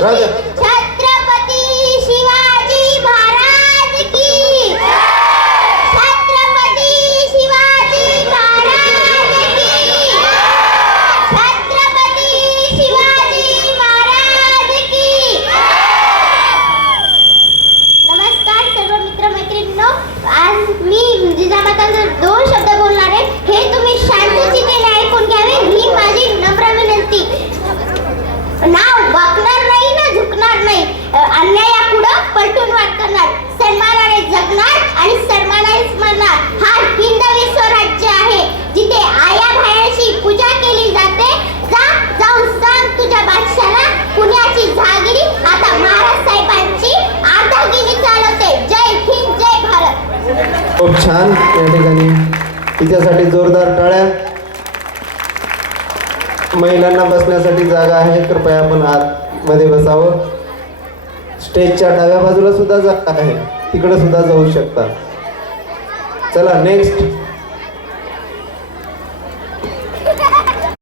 राजा. छत्रपती शिवाजी महाराज की. छत्रपती शिवाजी महाराज की. छत्रपती शिवाजी महाराज की. नमस्कार सर्व मित्रमैत्रिणींनो. आज मी जिजामाताचे खूप छान या ठिकाणी. तिच्यासाठी जोरदार टाळ्या. महिलांना बसण्यासाठी जागा आहे. कृपया आपण आतमध्ये बसावं. स्टेजच्या डाव्या बाजूला सुद्धा जागा आहे. तिकडे सुद्धा जाऊ शकता. चला नेक्स्ट